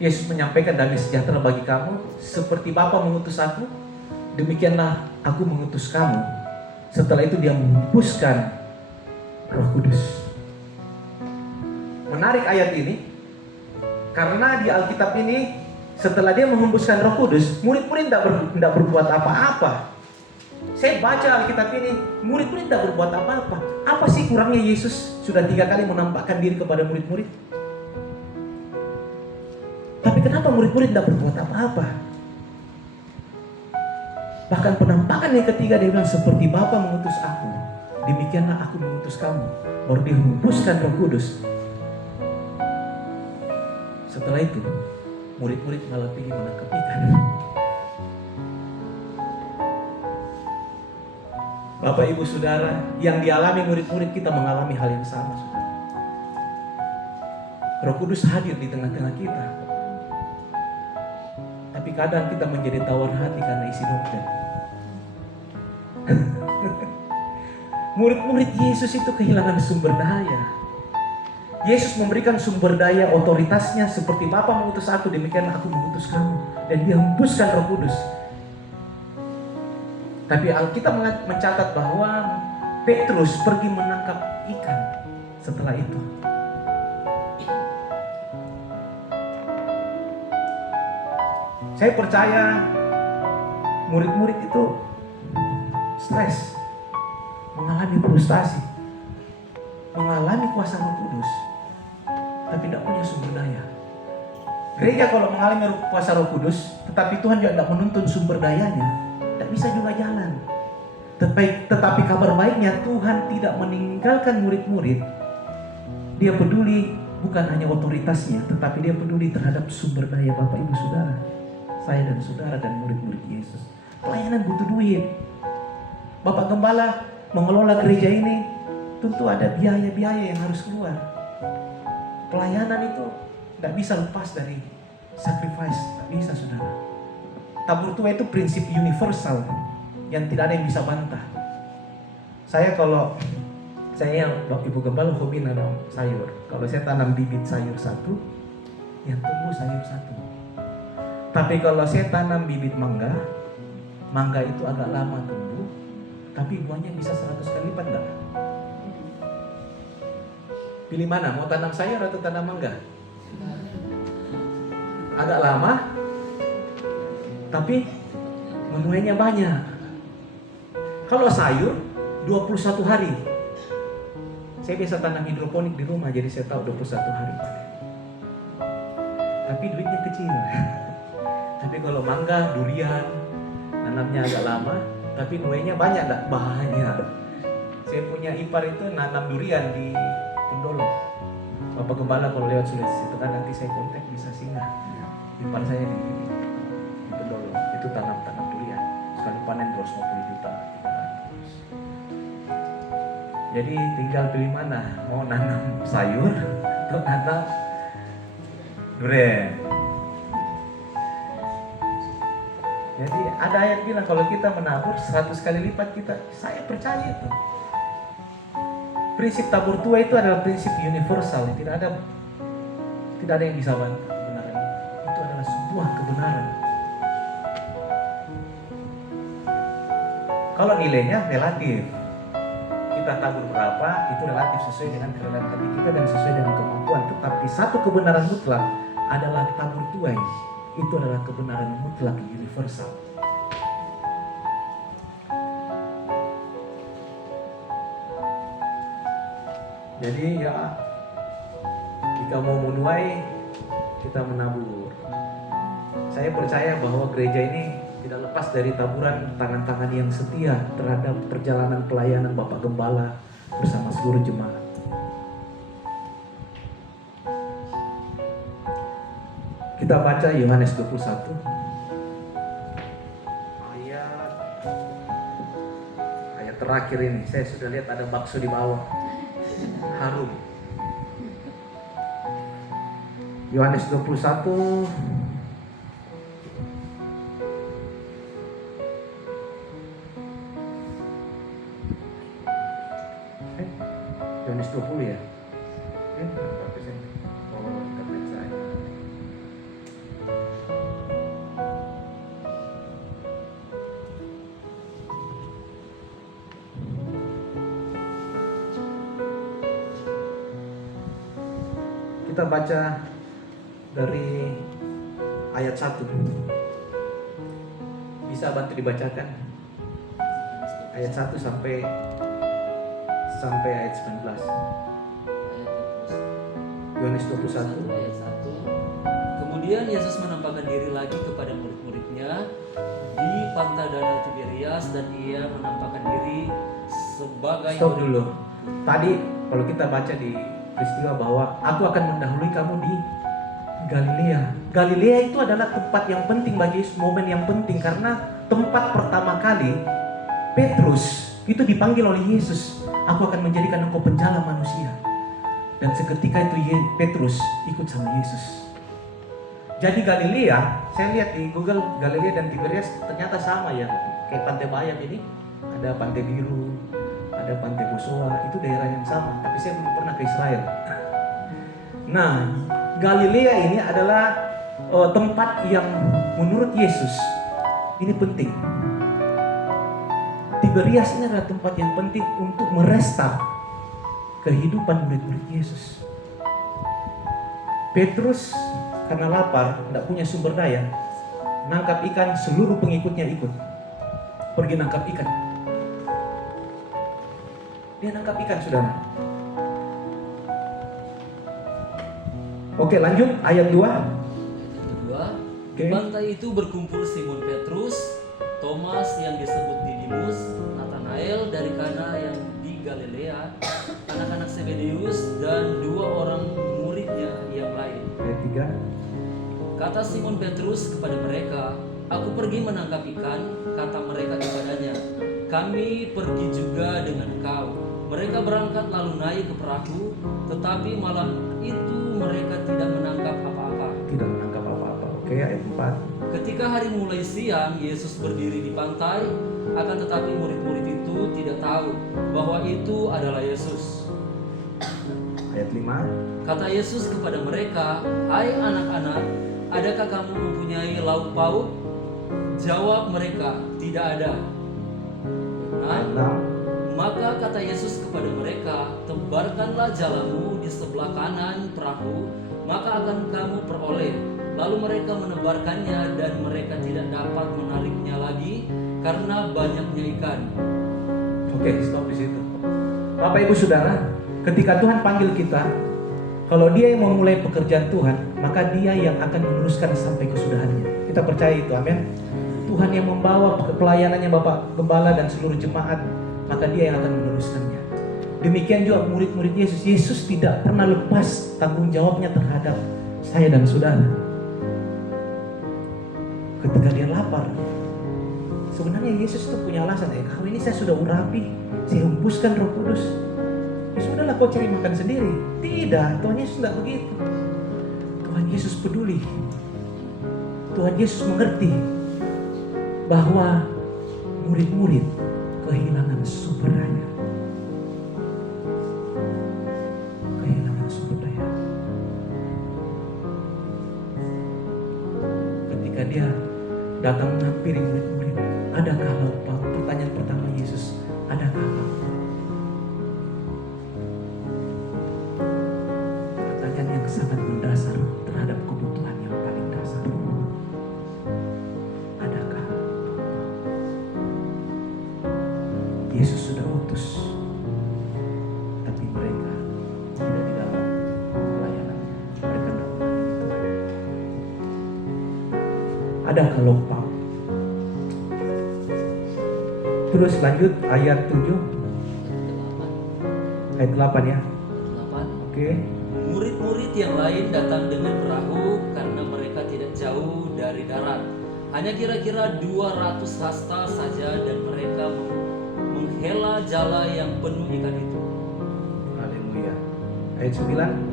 menyampaikan damai sejahtera bagi kamu, seperti Bapa mengutus aku, demikianlah aku mengutus kamu. Setelah itu dia menghembuskan Roh Kudus. Menarik ayat ini, karena di Alkitab ini setelah dia menghembuskan Roh Kudus, murid-murid tidak berbuat apa-apa. Saya baca Alkitab ini, murid-murid tidak berbuat apa-apa. Apa sih kurangnya Yesus sudah 3 kali menampakkan diri kepada murid-murid? Tapi kenapa murid-murid tidak berbuat apa-apa? Bahkan penampakan yang ketiga dia bilang, seperti Bapa mengutus aku, demikianlah aku mengutus kamu. Baru dihembuskan Roh Kudus. Setelah itu, murid-murid malah pergi menangkap ikan. Bapak, Ibu, Saudara, yang dialami murid-murid kita mengalami hal yang sama, Saudara. Roh Kudus hadir di tengah-tengah kita. Tapi kadang kita menjadi tawar hati karena isi dompet. Murid-murid Yesus itu kehilangan sumber daya. Yesus memberikan sumber daya otoritasnya seperti Bapa mengutus aku, demikian aku mengutus kamu. Dan dia hembuskan Roh Kudus. Tapi Alkitab mencatat bahwa Petrus pergi menangkap ikan setelah itu. Saya percaya murid-murid itu stres, mengalami frustasi, mengalami kuasa Roh Kudus, tapi tidak punya sumber daya. Gereja kalau mengalami kuasa Roh Kudus, tetapi Tuhan juga tidak menuntun sumber dayanya, tidak bisa juga jalan. Tetapi kabar baiknya, Tuhan tidak meninggalkan murid-murid. Dia peduli bukan hanya otoritasnya, tetapi dia peduli terhadap sumber daya Bapak Ibu Saudara, saya dan saudara dan murid-murid Yesus. Pelayanan butuh duit. Bapak Gembala mengelola gereja ini, tentu ada biaya-biaya yang harus keluar. Pelayanan itu tidak bisa lepas dari sacrifice, tidak bisa saudara. Tabur tua itu prinsip universal yang tidak ada yang bisa bantah. Saya yang Ibu Gembala hobi nanam sayur. Kalau saya tanam bibit sayur satu, yang tumbuh sayur satu. Tapi kalau saya tanam bibit mangga, mangga itu agak lama tumbuh, tapi buahnya bisa 100 kali lipat enggak? Pilih mana? Mau tanam sayur atau tanam mangga? Agak lama, tapi menuainya banyak. Kalau sayur 21 hari. Saya biasa tanam hidroponik di rumah, jadi saya tahu 21 hari. Tapi duitnya kecil. Tapi kalau mangga, durian, nanamnya agak lama, tapi nuainya banyak enggak? Banyak. Saya punya ipar itu nanam durian di Pendolo. Bapak Gembala kalau lewat Sulawesi itu kan nanti saya kontak, bisa singgah. Ipar saya di Pendolo itu tanam durian. Sekali panen 250 juta. Jadi tinggal pilih mana, mau nanam sayur atau nanam durian. Jadi ada ayat bilang kalau kita menabur 100 kali lipat saya percaya itu. Prinsip tabur tua itu adalah prinsip universal, tidak ada yang bisa bantah kebenaran itu. Itu adalah sebuah kebenaran. Kalau nilainya relatif, kita tabur berapa itu relatif sesuai dengan kerelaan hati kita dan sesuai dengan kemampuan. Tetapi satu kebenaran mutlak adalah tabur tuai. Itu adalah kebenaran mutlak universal. Jadi ya, jika mau menuai, kita menabur. Saya percaya bahwa gereja ini tidak lepas dari taburan tangan-tangan yang setia terhadap perjalanan pelayanan Bapak Gembala bersama seluruh jemaat. Kita baca Yohanes 21 ayat terakhir ini. Saya sudah lihat ada bakso di bawah, harum. Yohanes 21 Yohanes 20 ya. Internet saya. Kita baca dari ayat 1. Bisa bantu dibacakan? Ayat 1 sampai ayat 19. Yohanes 21 ayat 1. Kemudian Yesus menampakkan diri lagi kepada murid-muridnya di pantai Danau Tiberias, dan ia menampakkan diri sebagai Stop dulu. Tadi kalau kita baca di peristiwa bahwa aku akan mendahului kamu di Galilea. Galilea itu adalah tempat yang penting bagi Yesus, momen yang penting, karena tempat pertama kali Petrus itu dipanggil oleh Yesus, aku akan menjadikan engkau penjala manusia. Dan seketika itu Petrus ikut sama Yesus. Jadi Galilea, saya lihat di Google, Galilea dan Tiberias ternyata sama ya. Kayak Pantai Bayam ini, ada Pantai Biru, ada Pantai Bosowa, itu daerah yang sama. Tapi saya belum pernah ke Israel. Nah, Galilea ini adalah tempat yang menurut Yesus ini penting. Tiberias ini adalah tempat yang penting untuk merestart kehidupan murid-murid Yesus. Petrus karena lapar, tidak punya sumber daya, nangkap ikan, seluruh pengikutnya ikut. Pergi nangkap ikan. Dia nangkap ikan, saudara. Oke, lanjut ayat 2. Kedua, di pantai itu berkumpul Simon Petrus, Thomas yang disebut Didimus, Nathanael dari Kana yang di Galilea, anak-anak Zebedeus, dan 2 orang muridnya yang lain. Ayat 3. Kata Simon Petrus kepada mereka, "Aku pergi menangkap ikan." Kata mereka kepadanya, "Kami pergi juga dengan engkau." Mereka berangkat lalu naik ke perahu, tetapi malam itu mereka tidak menangkap apa-apa. Tidak menangkap apa-apa. Oke, ayat 4. Ketika hari mulai siang, Yesus berdiri di pantai, akan tetapi murid-murid itu tidak tahu bahwa itu adalah Yesus. Ayat 5. Kata Yesus kepada mereka, "Hai anak-anak, adakah kamu mempunyai lauk pauk?" Jawab mereka, "Tidak ada." Ayat Nah, 6. maka kata Yesus kepada mereka, "Tebarkanlah jalamu di sebelah kanan perahu, maka akan kamu peroleh." Lalu mereka menebarkannya dan mereka tidak dapat menariknya lagi karena banyaknya ikan. Oke, stop di situ. Bapak Ibu Saudara, ketika Tuhan panggil kita, kalau Dia yang memulai pekerjaan Tuhan, maka Dia yang akan meneruskan sampai kesudahannya. Kita percaya itu, amin. Tuhan yang membawa pelayanannya Bapak Gembala dan seluruh jemaat, maka Dia yang akan meneruskannya. Demikian juga murid-murid Yesus. Yesus tidak pernah lepas tanggung jawabnya terhadap saya dan saudara. Ketika dia lapar, sebenarnya Yesus itu punya alasan. Kau ini saya sudah urapi, saya hembuskan Roh Kudus. Ya sudahlah, kau cari makan sendiri. Tidak, Tuhan Yesus tidak begitu. Tuhan Yesus peduli. Tuhan Yesus mengerti bahwa murid-murid kehilangan sumber daya. Kehilangan sumber daya. Ketika dia datang menghampiri murid-murid, adakah lauk pauk? Pertanyaan pertama Yesus, adakah lauk pauk? Pertanyaan yang sangat mendasar terhadap kebutuhan yang paling dasar. Adakah lauk pauk? Yesus sudah utus, tapi mereka tidak di dalam pelayanannya. Mereka tidak melayani Tuhan. Adakah lauk pauk? Terus lanjut ayat 7, ayat 8 ya. 8. Oke. Murid-murid yang lain datang dengan perahu karena mereka tidak jauh dari darat. Hanya kira-kira 200 hasta saja dan mereka menghela jala yang penuh ikan itu. Haleluya. Ayat 9.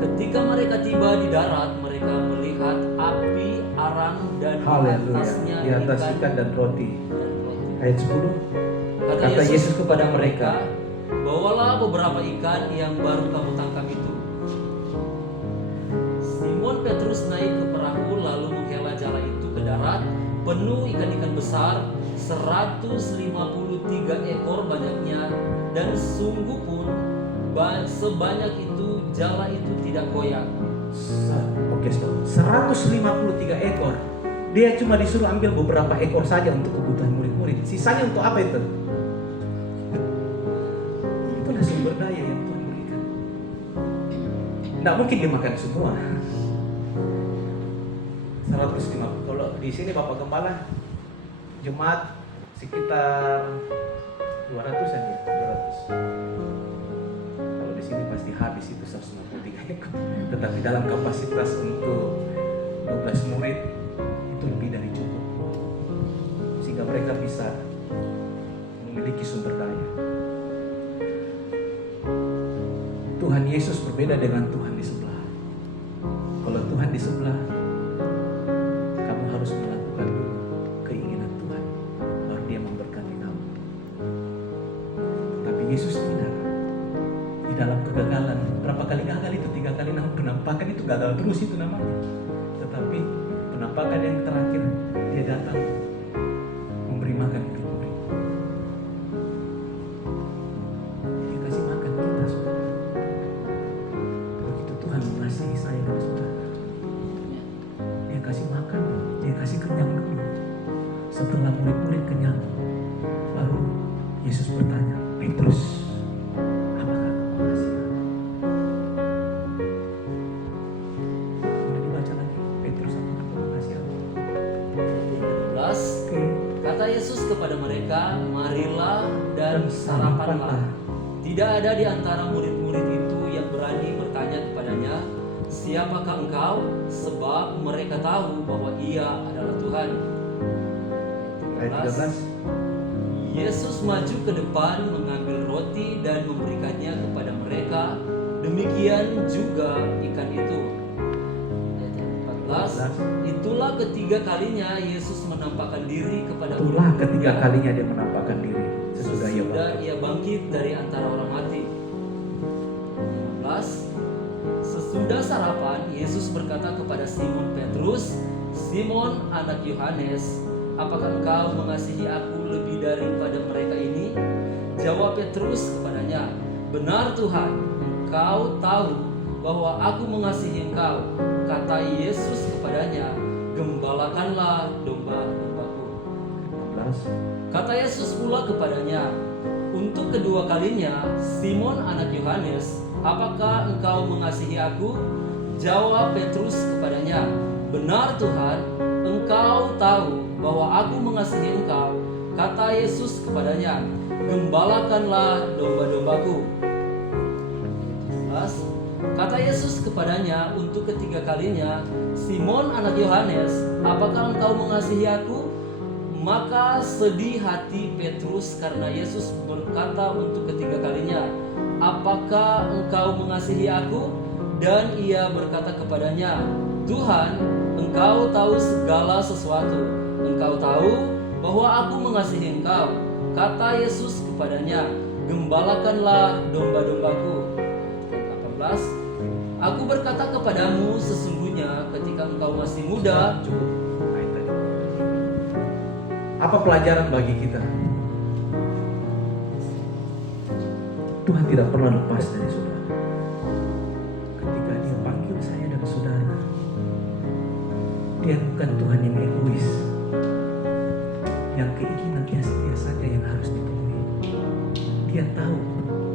Ketika mereka tiba di darat, mereka melihat api arang dan di Haleluya. atasnya Di atas ikan dan roti. Ayat 10. Kata Yesus kepada mereka, "Bawalah beberapa ikan yang baru kamu tangkap itu." Simon Petrus naik ke perahu lalu menghela jala itu ke darat, penuh ikan-ikan besar, 153 ekor banyaknya, dan sungguh pun sebanyak itu jala itu tidak koyak. Oke, stop. 153 ekor. Dia cuma disuruh ambil beberapa ekor saja untuk kebutuhan murid-murid. Sisanya untuk apa itu? Itulah sumber daya yang Tuhan berikan. Tidak mungkin dimakan semua. 150. Kalau di sini Bapak Gembala, jemaat sekitar 200-an ya, 200. Kalau di sini pasti habis itu 153 ekor. Tetapi dalam kapasitas untuk 12 murid itu lebih dari cukup, sehingga mereka bisa memiliki sumber daya. Tuhan Yesus berbeda dengan Tuhan di sebelah. Kalau Tuhan di sebelah, kamu harus melakukan keinginan Tuhan, baru Dia memberkati kamu. Tapi Yesus tidak dalam kegagalan. Berapa kali gagal itu? 3 kali, namun penampakan itu gagal terus itu namanya. Tetapi penampakan yang terakhir, dia datang memberi makan hidup mereka. Dia kasih makan kita, saudara. Begitu Tuhan mengasihi saya dan saudara. Dia kasih makan, dia kasih kenyang dulu. Setelah murid-murid kenyang, baru Yesus bertanya, Petrus, apakah kau mengasihi aku? Kemudian dibaca lagi, Petrus, apakah kau mengasihi aku? Ayat 12. Oke. Kata Yesus kepada mereka, marilah dan sarapanlah. Tidak ada di antara murid-murid itu yang berani bertanya kepadanya, siapakah engkau? Sebab mereka tahu bahwa ia adalah Tuhan. Ayat 13. Yesus maju ke depan mengambil roti dan memberikannya kepada mereka. Demikian juga ikan itu. Ayat 14. Itulah ketiga kalinya Yesus menampakkan diri kepada Itulah murid-muridnya. ketiga kalinya dia menampakkan diri sesudah ia Sesudah bangkit. ia bangkit dari antara orang mati. 15. Sesudah sarapan, Yesus berkata kepada Simon Petrus, Simon anak Yohanes, apakah engkau mengasihi aku lebih daripada mereka ini? Jawab Petrus kepadanya, benar Tuhan, engkau tahu bahwa aku mengasihi engkau. Kata Yesus kepadanya, gembalakanlah domba-dombaku. 16. Kata Yesus pula kepadanya, untuk kedua kalinya, Simon anak Yohanes, apakah engkau mengasihi aku? Jawab Petrus kepadanya, benar Tuhan, engkau tahu bahwa aku mengasihi engkau. Kata Yesus kepadanya, gembalakanlah domba-dombaku. 11. Kata Yesus kepadanya untuk ketiga kalinya, Simon anak Yohanes, apakah engkau mengasihi aku? Maka sedih hati Petrus karena Yesus berkata untuk ketiga kalinya, apakah engkau mengasihi aku? Dan ia berkata kepadanya, Tuhan, engkau tahu segala sesuatu. Engkau tahu bahwa aku mengasihi engkau. Kata Yesus kepadanya, gembalakanlah domba-dombaku. 18. Aku berkata kepadamu, sesungguhnya ketika engkau masih muda, Cukup. Ayat tadi. Apa pelajaran bagi kita? Tuhan tidak pernah lepas dari saudara. Ketika dia panggil saya dan saudara, dia bukan Tuhan yang egois, yang keinginan dia saja yang harus dipenuhi. Dia tahu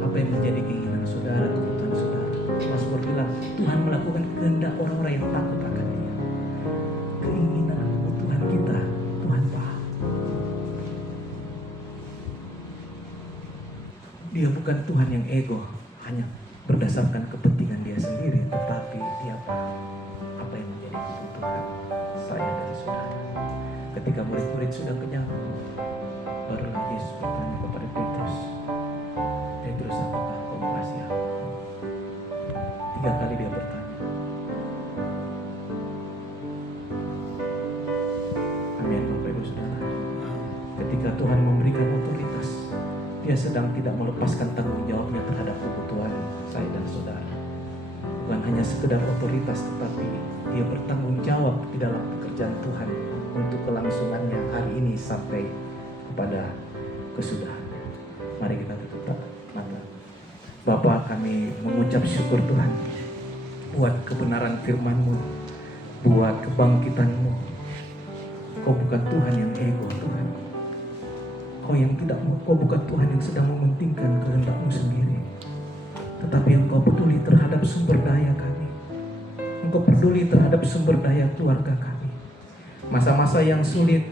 apa yang menjadi keinginan saudara, kebutuhan saudara. Mazmur bilang, Tuhan melakukan kehendak orang-orang yang takut akan dia. Keinginan, kebutuhan kita, Tuhan paham. Dia bukan Tuhan yang ego, hanya berdasarkan kepentingan dia sendiri, tetapi dia paham apa yang menjadi kebutuhan saya dan saudara. Ketika murid-murid sudah kenyang, barulah Yesus bertanya kepada Petrus, Petrus, apakah kau mengasihi aku? 3 kali dia bertanya. Amin, Bapak Ibu Saudara. Ketika Tuhan memberikan otoritas, dia sedang tidak melepaskan tanggung jawabnya terhadap kebutuhan saya dan saudara. Bukan hanya sekedar otoritas, tetapi dia bertanggung jawab di dalam pekerjaan Tuhan untuk kelangsungannya hari ini sampai kepada kesudahannya. Mari kita tutup mata. Bapa, kami mengucap syukur Tuhan buat kebenaran firman-Mu, buat kebangkitan-Mu. Kau bukan Tuhan yang ego, Tuhan. Kau bukan Tuhan yang sedang mementingkan kehendak-Mu sendiri, tetapi Engkau peduli terhadap sumber daya kami. Engkau peduli terhadap sumber daya keluarga kami. Masa-masa yang sulit,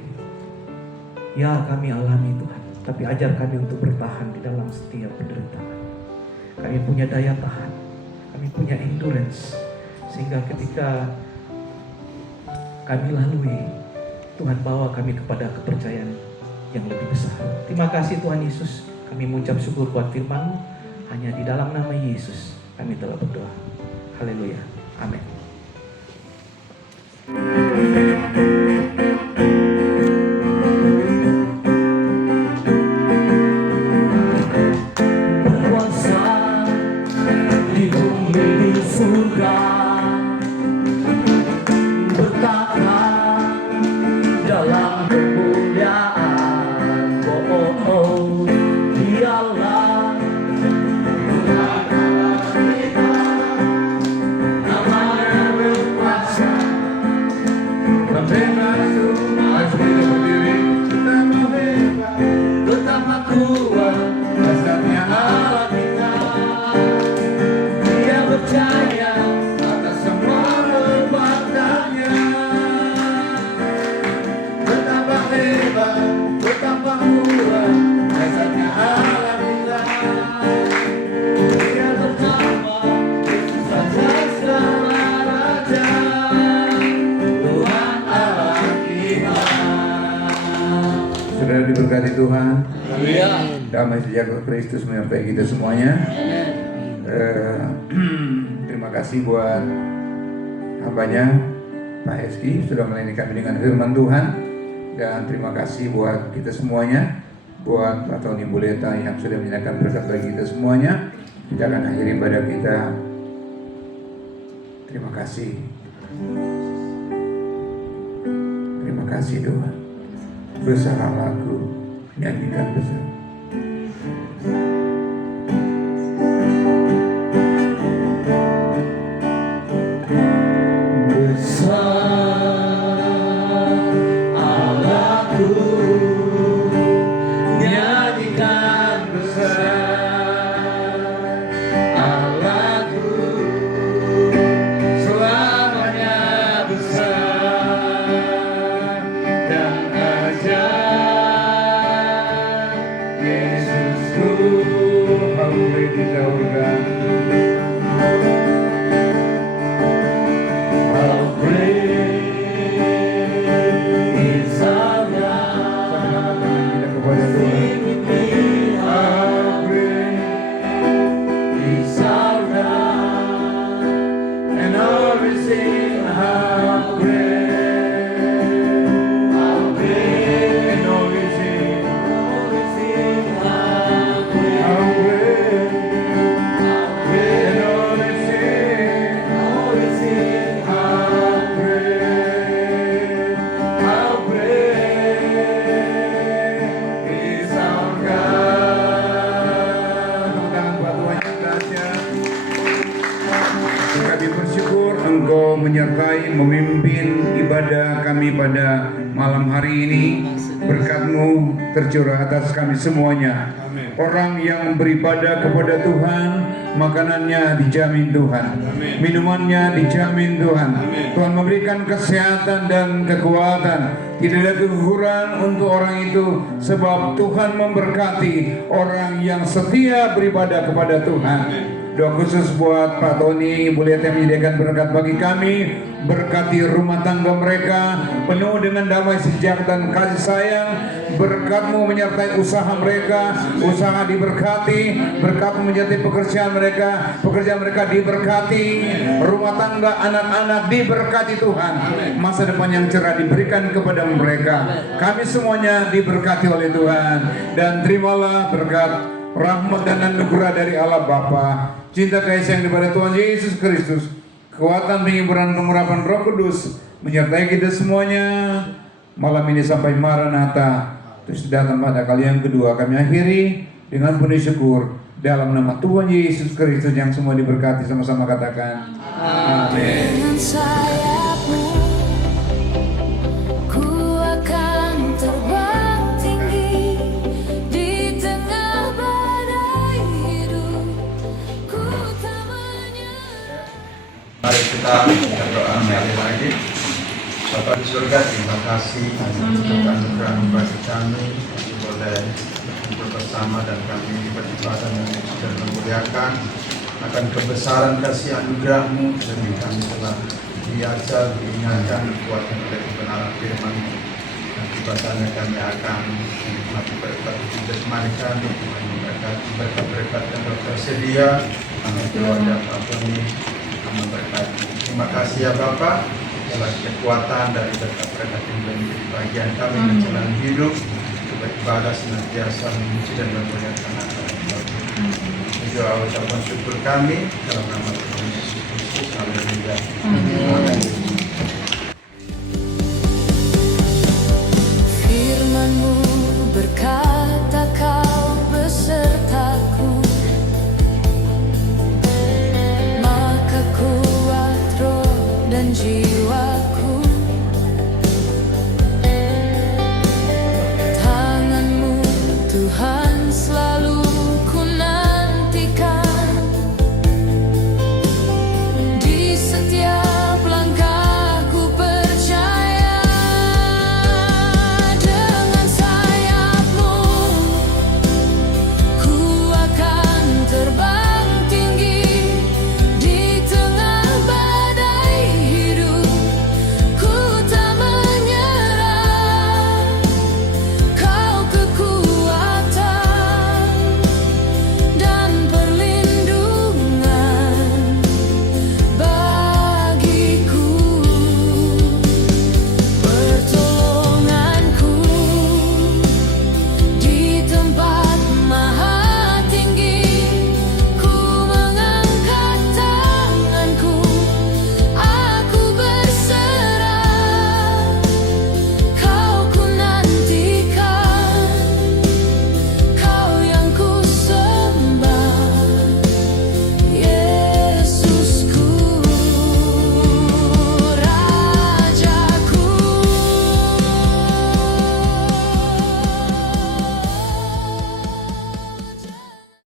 ya kami alami Tuhan, tapi ajar kami untuk bertahan di dalam setiap penderitaan. Kami punya daya tahan, kami punya endurance, sehingga ketika kami lalui, Tuhan bawa kami kepada kepercayaan yang lebih besar. Terima kasih Tuhan Yesus, kami mengucap syukur buat firman-Mu. Hanya di dalam nama Yesus kami telah berdoa. Haleluya. Amin. diberkati Tuhan. Haleluya. Damai sejahtera Kristus menyertai kita semuanya. Terima kasih buat hambanya Pak Eski sudah melayani kami dengan firman Tuhan. Dan terima kasih buat kita semuanya, buat Pak Tony Buleta yang sudah menyediakan berkat bagi kita semuanya. Kita akan akhiri ibadah kita. Terima kasih. Terima kasih Tuhan. Bersama lagu, nyanyikan bersama. Menyertai, memimpin ibadah kami pada malam hari ini. Berkat-Mu tercurah atas kami semuanya. Orang yang beribadah kepada Tuhan, makanannya dijamin Tuhan, minumannya dijamin Tuhan. Tuhan memberikan kesehatan dan kekuatan. Tidak ada kekurangan untuk orang itu, sebab Tuhan memberkati orang yang setia beribadah kepada Tuhan. Doa khusus buat Pak Tony, Ibu Lihat yang menyediakan berkat bagi kami. Berkati rumah tangga mereka penuh dengan damai sejahtera dan kasih sayang. Berkat-Mu menyertai usaha mereka, usaha diberkati. Berkat-Mu menyertai pekerjaan mereka diberkati. Rumah tangga anak-anak diberkati Tuhan. Masa depan yang cerah diberikan kepada mereka. Kami semuanya diberkati oleh Tuhan. Dan terimalah berkat, rahmat dan anugerah dari Allah Bapa, cinta kasih yang daripada Tuhan Yesus Kristus, kekuatan penghiburan pengurapan Roh Kudus menyertai kita semuanya malam ini sampai Maranatha. Terus datang pada kali yang kedua. Kami akhiri dengan penuh syukur dalam nama Tuhan Yesus Kristus yang semua diberkati. Sama-sama katakan amin. Dengan sayap-Mu ku akan terbang tinggi di tengah badai hidup. Ku tak menyerah. Mari kita berdoa sekali lagi. Bapa di surga, terima kasih untuk anugerah bagi kami boleh berkumpul bersama dan kami beribadah dan sudah memuliakan akan kebesaran kasih anugerah-Mu dan kami telah diajar, diingatkan, dikuatkan oleh kebenaran firman-Mu. Akibatnya kami akan menikmati berkat jasmani kami, berkat-berkat yang tersedia, anak keluarga Bapak ini memberkati. Terima kasih ya Bapak, atas kekuatan dari berkat-berkat yang menjadi bagian kami menjalani hidup, beribadah senantiasa memuji dan memuliakan nama Tuhan. Doa ucapan syukur kami dalam nama Tuhan Yesus Kristus. Haleluya. Amin. Firman-Mu berkata Kau besertaku, maka kuat roh dan jiwa.